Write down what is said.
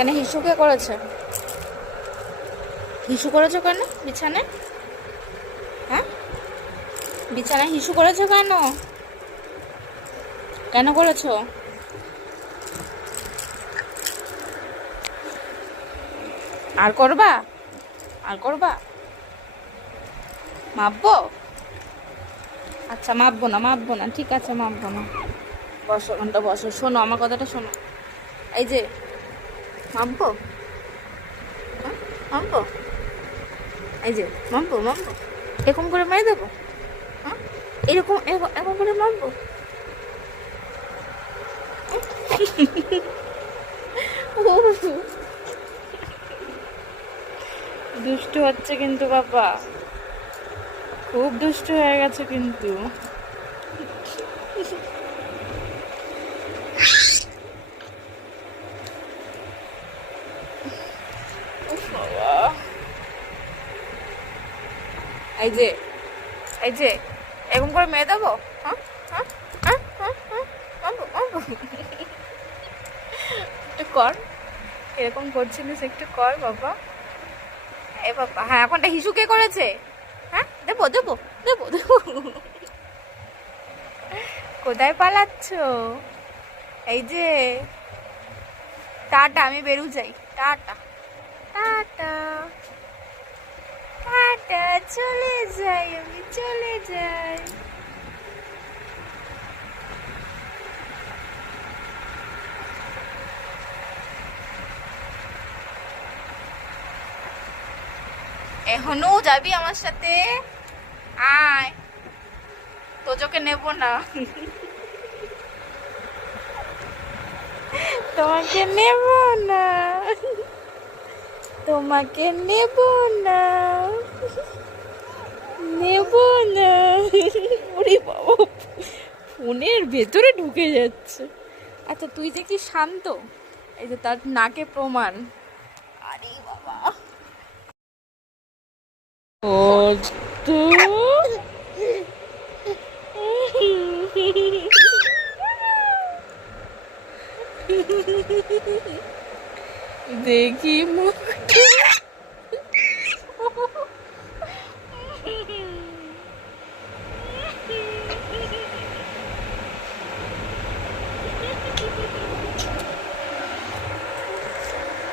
এখানে হিসু কে করেছে? হিসু করেছো কেন বিছানায়? হ্যাঁ, বিছানায় হিসু করেছো কেন? কেন করেছো? আর করবা? আর করবা? মাপবো? আচ্ছা মাপবো না, মাপবো না, ঠিক আছে মাপবো না। বসো, ঘন্টা বসো, শোনো আমার কথাটা শোনো। এই যে মাপবো, হ্যাঁ? মাপবো, এই যে মাপবো, মাপবো, এরকম করে মেরে দেবো? হ্যাঁ, এরকম এরকম এরকম করে মাপবো? উহ, দুষ্টু হচ্ছে কিন্তু বাবা, খুব দুষ্টু হয়ে গেছে কিন্তু। উফ বাবা, এই যে এই যে এরকম করে মেরে দেবো? হ্যাঁ, হ্যাঁ, হ্যাঁ, হ্যাঁ, হ্যাঁ, মাপবো, মাপবো। একটু কর, এরকম করছিলিস, একটু কর বাবা। এ বাবা, হ্যাঁ এখনটা হিসু কে করেছে? হ্যাঁ, দেবো দেবো দেবো দেবো। কোথায় পালাচ্ছ? এই যে টাটা, আমি বেরু যাই, টাটা, টাটা, টাটা, চলে যাই, আমি চলে যাই। এখনো যাবি আমার সাথে? আয়, তোজোকে নেব না। তোমাকে নেব না, তোমাকে নেব না, নেব না। ওরে বাবা, ফোনের ভেতরে ঢুকে যাচ্ছে। আচ্ছা তুই যে কি শান্ত, এই যে তার নাকে প্রমাণ। আরে বাবা, ও তো দেখি মুখ